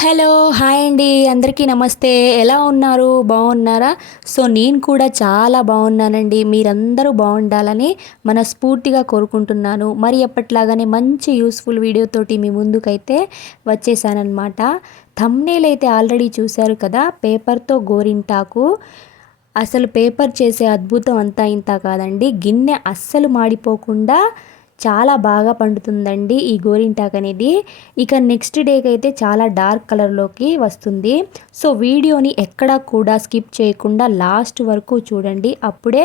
Hello hi అండి. అందరికీ నమస్తే. ఎలా ఉన్నారు? బాగున్నారా? సో నేను కూడా చాలా బాగున్నానండి. మీరందరూ బాగుండాలని మనస్ఫూర్తిగా కోరుకుంటున్నాను. మరి ఎప్పట్లాగానే మంచి యూస్ఫుల్ వీడియోతోటి మీ ముందుకైతే వచ్చేసానమాట థమ్నేల్ అయితే ఆల్రెడీ చూశారు కదా? పేపర్తో గోరింటాకు. అసలు పేపర్ చేసే అద్భుతం అంతా ఇంత కాదండి. గిన్నె అస్సలు మాడిపోకుండా చాలా బాగా పండుతుందండి ఈ గోరింటాక్ అనేది. ఇక నెక్స్ట్ డేకి అయితే చాలా డార్క్ కలర్లోకి వస్తుంది. సో వీడియోని ఎక్కడా కూడా స్కిప్ చేయకుండా లాస్ట్ వరకు చూడండి. అప్పుడే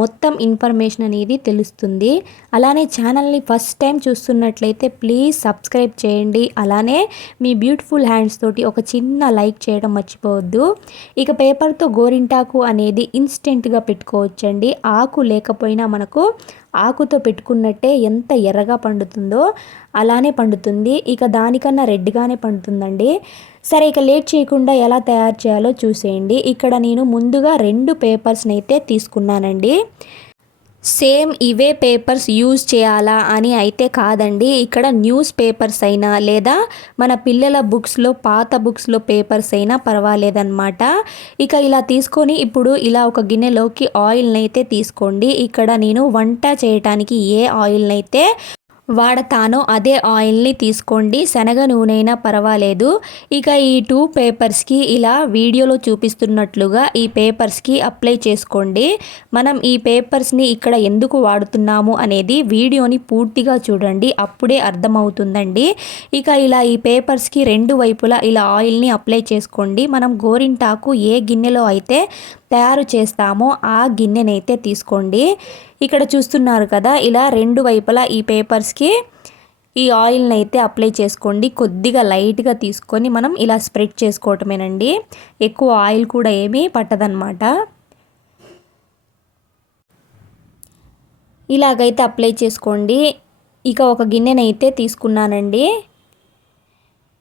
మొత్తం ఇన్ఫర్మేషన్ అనేది తెలుస్తుంది. అలానే ఛానల్ని ఫస్ట్ టైం చూస్తున్నట్లయితే ప్లీజ్ సబ్స్క్రైబ్ చేయండి. అలానే మీ బ్యూటిఫుల్ హ్యాండ్స్ తోటి ఒక చిన్న లైక్ చేయడం మర్చిపోవద్దు. ఇక పేపర్తో గోరింటాకు అనేది ఇన్స్టెంట్గా పెట్టుకోవచ్చండి. ఆకు లేకపోయినా మనకు ఆకుతో పెట్టుకున్నట్టే ఎంత ఎర్రగా పండుతుందో అలానే పండుతుంది. ఇక దానికన్నా రెడ్గానే పండుతుందండి. సరే ఇక లేట్ చేయకుండా ఎలా తయారు చేయాలో చూసేయండి. ఇక్కడ నేను ముందుగా రెండు పేపర్స్ని అయితే తీసుకున్నానండి. సేమ్ ఇవే పేపర్స్ యూజ్ చేయాలా అని అయితే కాదండి. ఇక్కడ న్యూస్ పేపర్స్ అయినా లేదా మన పిల్లల బుక్స్లో పాత బుక్స్లో పేపర్స్ అయినా పర్వాలేదన్నమాట. ఇక ఇలా తీసుకొని ఇప్పుడు ఇలా ఒక గిన్నెలోకి ఆయిల్ని అయితే తీసుకోండి. ఇక్కడ నేను వంట చేయటానికి ఏ ఆయిల్ని అయితే వాడతానో అదే ఆయిల్ని తీసుకోండి. శనగ నూనెనా పర్వాలేదు. ఇక ఈ టూ పేపర్స్కి ఇలా వీడియోలో చూపిస్తున్నట్లుగా ఈ పేపర్స్కి అప్లై చేసుకోండి. మనం ఈ పేపర్స్ని ఇక్కడ ఎందుకు వాడుతున్నాము అనేది వీడియోని పూర్తిగా చూడండి. అప్పుడే అర్థమవుతుందండి. ఇక ఇలా ఈ పేపర్స్కి రెండు వైపులా ఇలా ఆయిల్ని అప్లై చేసుకోండి. మనం గోరింటాకు ఏ గిన్నెలో అయితే తయారు చేస్తామో ఆ గిన్నెనైతే తీసుకోండి. ఇక్కడ చూస్తున్నారు కదా ఇలా రెండు వైపులా ఈ పేపర్స్కి ఈ ఆయిల్ని అయితే అప్లై చేసుకోండి. కొద్దిగా లైట్గా తీసుకొని మనం ఇలా స్ప్రెడ్ చేసుకోవటమేనండి. ఎక్కువ ఆయిల్ కూడా ఏమీ పట్టదనమాట ఇలాగైతే అప్లై చేసుకోండి. ఇక ఒక గిన్నెనైతే తీసుకున్నానండి.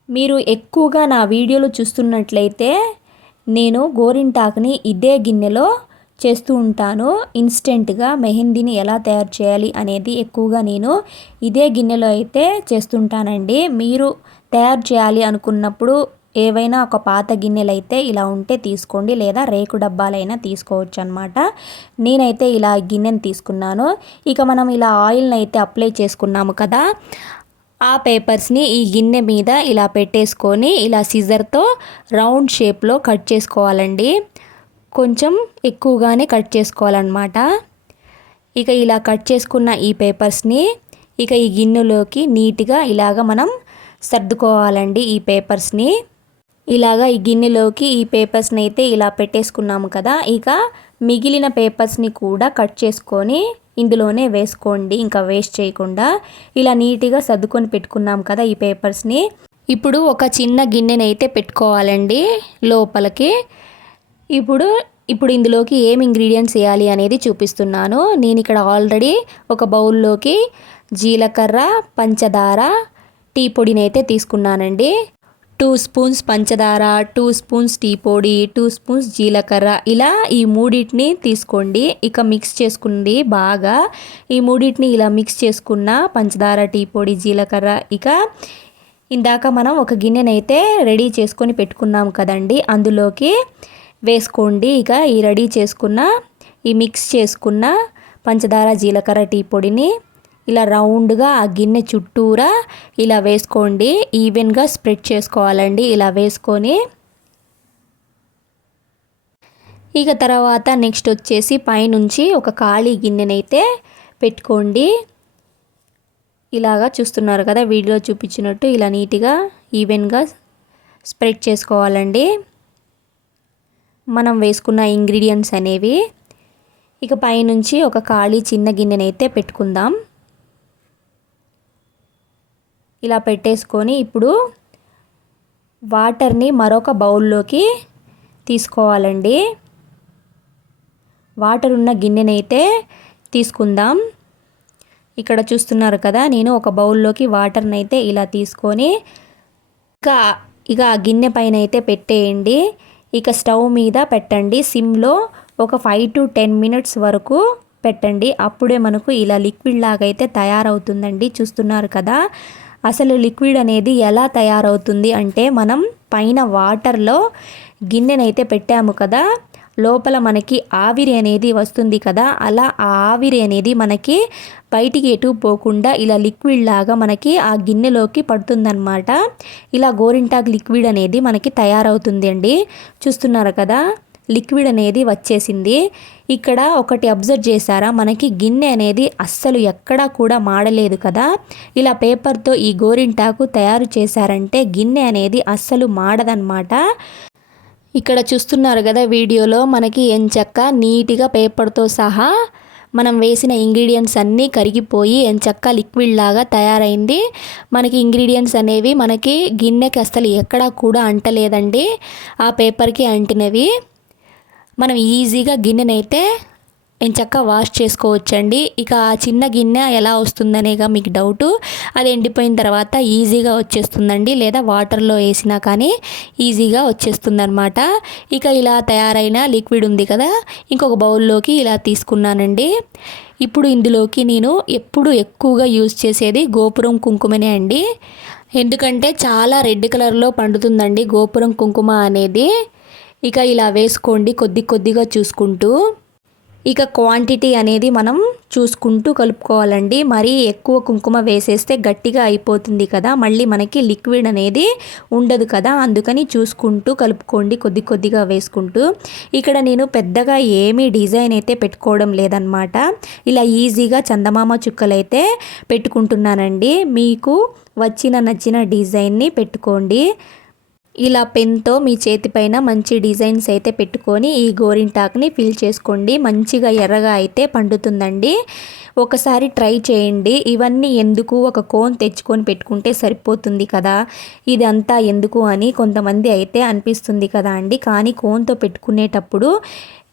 మీరు ఎక్కువగా నా వీడియోలు చూస్తున్నట్లయితే నేను గోరింటాకుని ఇదే గిన్నెలో చేస్తూ ఉంటాను. ఇన్స్టెంట్గా మెహందీని ఎలా తయారు చేయాలి అనేది ఎక్కువగా నేను ఇదే గిన్నెలో అయితే చేస్తుంటానండి. మీరు తయారు చేయాలి అనుకున్నప్పుడు ఏవైనా ఒక పాత గిన్నెలు అయితే ఇలా ఉంటే తీసుకోండి లేదా రేకు డబ్బాలైనా తీసుకోవచ్చు అనమాట నేనైతే ఇలా గిన్నెని తీసుకున్నాను. ఇక మనం ఇలా ఆయిల్ని అయితే అప్లై చేసుకున్నాము కదా ఆ పేపర్స్ని ఈ గిన్నె మీద ఇలా పెట్టేసుకొని ఇలా సిజర్తో రౌండ్ షేప్లో కట్ చేసుకోవాలండి. కొంచెం ఎక్కువగానే కట్ చేసుకోవాలన్నమాట. ఇక ఇలా కట్ చేసుకున్న ఈ పేపర్స్ని ఇక ఈ గిన్నెలోకి నీట్గా ఇలాగ మనం సర్దుకోవాలండి ఈ పేపర్స్ని. ఇలాగా ఈ గిన్నెలోకి ఈ పేపర్స్ని అయితే ఇలా పెట్టేసుకున్నాము కదా ఇక మిగిలిన పేపర్స్ని కూడా కట్ చేసుకొని ఇందులోనే వేసుకోండి ఇంకా వేస్ట్ చేయకుండా. ఇలా నీట్గా సర్దుకొని పెట్టుకున్నాం కదా ఈ పేపర్స్ని. ఇప్పుడు ఒక చిన్న గిన్నెనైతే పెట్టుకోవాలండి లోపలికి. ఇప్పుడు ఇప్పుడు ఇందులోకి ఏం ఇంగ్రీడియంట్స్ వేయాలి అనేది చూపిస్తున్నాను. నేను ఇక్కడ ఆల్రెడీ ఒక బౌల్లోకి జీలకర్ర పంచదార టీ పొడిని అయితే తీసుకున్నానండి. టూ స్పూన్స్ పంచదార టూ స్పూన్స్ టీ పొడి టూ స్పూన్స్ జీలకర్ర. ఇలా ఈ మూడింటిని తీసుకోండి. ఇక మిక్స్ చేసుకుంది బాగా. ఈ మూడింటిని ఇలా మిక్స్ చేసుకున్న పంచదార టీ పొడి జీలకర్ర. ఇక ఇందాక మనం ఒక గిన్నెనైతే రెడీ చేసుకొని పెట్టుకున్నాం కదండి. అందులోకి వేసుకోండి. ఇక ఈ రెడీ చేసుకున్న ఈ మిక్స్ చేసుకున్న పంచదార జీలకర్ర టీ పొడిని ఇలా రౌండ్గా ఆ గిన్నె చుట్టూరా ఇలా వేసుకోండి. ఈవెన్గా స్ప్రెడ్ చేసుకోవాలండి. ఇలా వేసుకొని ఇక తర్వాత నెక్స్ట్ వచ్చేసి పైనుంచి ఒక ఖాళీ గిన్నెనైతే పెట్టుకోండి. ఇలాగా చూస్తున్నారు కదా వీడియో చూపించినట్టు ఇలా నీట్గా ఈవెన్గా స్ప్రెడ్ చేసుకోవాలండి. మనం వేసుకున్న ఇంగ్రీడియంట్స్ అనేవి ఇక పైనుంచి ఒక ఖాళీ చిన్న గిన్నెనైతే పెట్టుకుందాం. ఇలా పెట్టేసుకొని ఇప్పుడు వాటర్ని మరొక బౌల్లోకి తీసుకోవాలండి. వాటర్ ఉన్న గిన్నెనైతే తీసుకుందాం. ఇక్కడ చూస్తున్నారు కదా నేను ఒక బౌల్లోకి వాటర్ని అయితే ఇలా తీసుకొని ఇక ఇక ఆ గిన్నె పైన అయితే పెట్టేయండి. ఇక స్టవ్ మీద పెట్టండి. సిమ్లో ఒక ఫైవ్ టు టెన్ మినిట్స్ వరకు పెట్టండి. అప్పుడే మనకు ఇలా లిక్విడ్ లాగైతే తయారవుతుందండి. చూస్తున్నారు కదా అసలు లిక్విడ్ అనేది ఎలా తయారవుతుంది అంటే మనం పైన వాటర్లో గిన్నెనైతే పెట్టాము కదా లోపల మనకి ఆవిరి అనేది వస్తుంది కదా అలా ఆ ఆవిరి అనేది మనకి బయటికి ఎటు పోకుండా ఇలా లిక్విడ్ లాగా మనకి ఆ గిన్నెలోకి పడుతుందన్నమాట. ఇలా గోరింటాక్ లిక్విడ్ అనేది మనకి తయారవుతుంది అండి చూస్తున్నారు కదా? లిక్విడ్ అనేది వచ్చేసింది. ఇక్కడ ఒకటి అబ్జర్వ్ చేశారా? మనకి గిన్నె అనేది అస్సలు ఎక్కడా కూడా మాడలేదు కదా. ఇలా పేపర్తో ఈ గోరింటాకు తయారు చేశారంటే గిన్నె అనేది అస్సలు మాడదన్నమాట. ఇక్కడ చూస్తున్నారు కదా వీడియోలో మనకి ఎంచక్క నీట్గా పేపర్తో సహా మనం వేసిన ఇంగ్రీడియంట్స్ అన్నీ కరిగిపోయి ఎంచక్క లిక్విడ్ లాగా తయారైంది. మనకి ఇంగ్రీడియంట్స్ అనేవి మనకి గిన్నెకి అసలు ఎక్కడా కూడా అంటలేదండి. ఆ పేపర్కి అంటినవి. మనం ఈజీగా గిన్నెనైతే ఎంచక్క వాష్ చేసుకోవచ్చండి. ఇక ఆ చిన్న గిన్నె ఎలా వస్తుందనేగా మీకు డౌటు. అది ఎండిపోయిన తర్వాత ఈజీగా వచ్చేస్తుందండి. లేదా వాటర్లో వేసినా కానీ ఈజీగా వచ్చేస్తుందనమాట ఇక ఇలా తయారైన లిక్విడ్ ఉంది కదా ఇంకొక బౌల్లోకి ఇలా తీసుకున్నానండి. ఇప్పుడు ఇందులోకి నేను ఎప్పుడు ఎక్కువగా యూజ్ చేసేది గోపురం కుంకుమనే అండి. ఎందుకంటే చాలా రెడ్ కలర్లో పండుతుందండి గోపురం కుంకుమ అనేది. ఇక ఇలా వేసుకోండి కొద్ది కొద్దిగా చూసుకుంటూ. ఇక క్వాంటిటీ అనేది మనం చూసుకుంటూ కలుపుకోవాలండి. మరీ ఎక్కువ కుంకుమ వేసేస్తే గట్టిగా అయిపోతుంది కదా మళ్ళీ మనకి లిక్విడ్ అనేది ఉండదు కదా అందుకని చూసుకుంటూ కలుపుకోండి కొద్ది కొద్దిగా వేసుకుంటూ. ఇక్కడ నేను పెద్దగా ఏమీ డిజైన్ అయితే పెట్టుకోవడం లేదనమాట ఇలా ఈజీగా చందమామ చుక్కలు అయితే పెట్టుకుంటున్నానండి. మీకు వచ్చిన నచ్చిన డిజైన్ని పెట్టుకోండి. ఇలా పెన్తో మీ చేతిపైన మంచి డిజైన్స్ అయితే పెట్టుకొని ఈ గోరింటాక్ని ఫిల్ చేసుకోండి. మంచిగా ఎర్రగా అయితే పండుతుందండి. ఒకసారి ట్రై చేయండి. ఇవన్నీ ఎందుకు? ఒక కోన్ తెచ్చుకొని పెట్టుకుంటే సరిపోతుంది కదా. ఇదంతా ఎందుకు అని కొంతమంది అయితే అనిపిస్తుంది కదా అండి. కానీ కోన్తో పెట్టుకునేటప్పుడు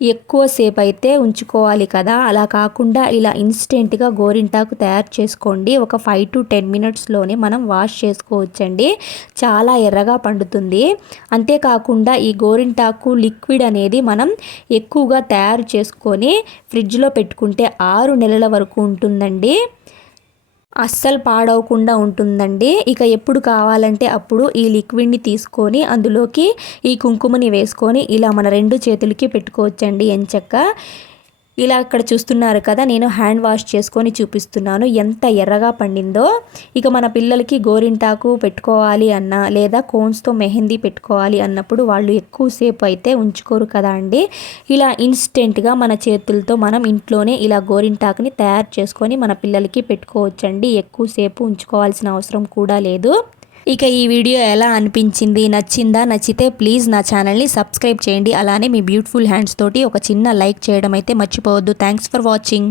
ఎక్కువసేపు అయితే ఉంచుకోవాలి కదా. అలా కాకుండా ఇలా ఇన్స్టెంట్గా గోరింటాకు తయారు చేసుకోండి. ఒక ఫైవ్ టు టెన్ మినిట్స్లోనే మనం వాష్ చేసుకోవచ్చండి. చాలా ఎర్రగా పండుతుంది. అంతేకాకుండా ఈ గోరింటాకు లిక్విడ్ అనేది మనం ఎక్కువగా తయారు చేసుకొని ఫ్రిడ్జ్లో పెట్టుకుంటే ఆరు నెలల వరకు ఉంటుందండి. అస్సలు పాడవకుండా ఉంటుందండి. ఇక ఎప్పుడు కావాలంటే అప్పుడు ఈ లిక్విడ్ని తీసుకొని అందులోకి ఈ కుంకుమని వేసుకొని ఇలా మన రెండు చేతులకి పెట్టుకోవచ్చండి ఎంచక్క. ఇలా ఇక్కడ చూస్తున్నారు కదా నేను హ్యాండ్ వాష్ చేసుకొని చూపిస్తున్నాను. ఎంత ఎర్రగా పండిందో. ఇక మన పిల్లలకి గోరింటాకు పెట్టుకోవాలి అన్న లేదా కోన్స్తో మెహందీ పెట్టుకోవాలి అన్నప్పుడు వాళ్ళు ఎక్కువసేపు అయితే ఉంచుకోరు కదా అండి. ఇలా ఇన్స్టెంట్గా మన చేతులతో మనం ఇంట్లోనే ఇలా గోరింటాకుని తయారు చేసుకొని మన పిల్లలకి పెట్టుకోవచ్చండి. ఎక్కువసేపు ఉంచుకోవాల్సిన అవసరం కూడా లేదు. ఇక ఈ వీడియో ఎలా అనిపించింది నచ్చిందా నచ్చితే ప్లీజ్ నా ఛానల్ని సబ్స్క్రైబ్ చేయండి. అలానే మీ బ్యూటిఫుల్ హ్యాండ్స్ తోటి ఒక చిన్న లైక్ చేయడం అయితే మర్చిపోవద్దు. Thanks for watching.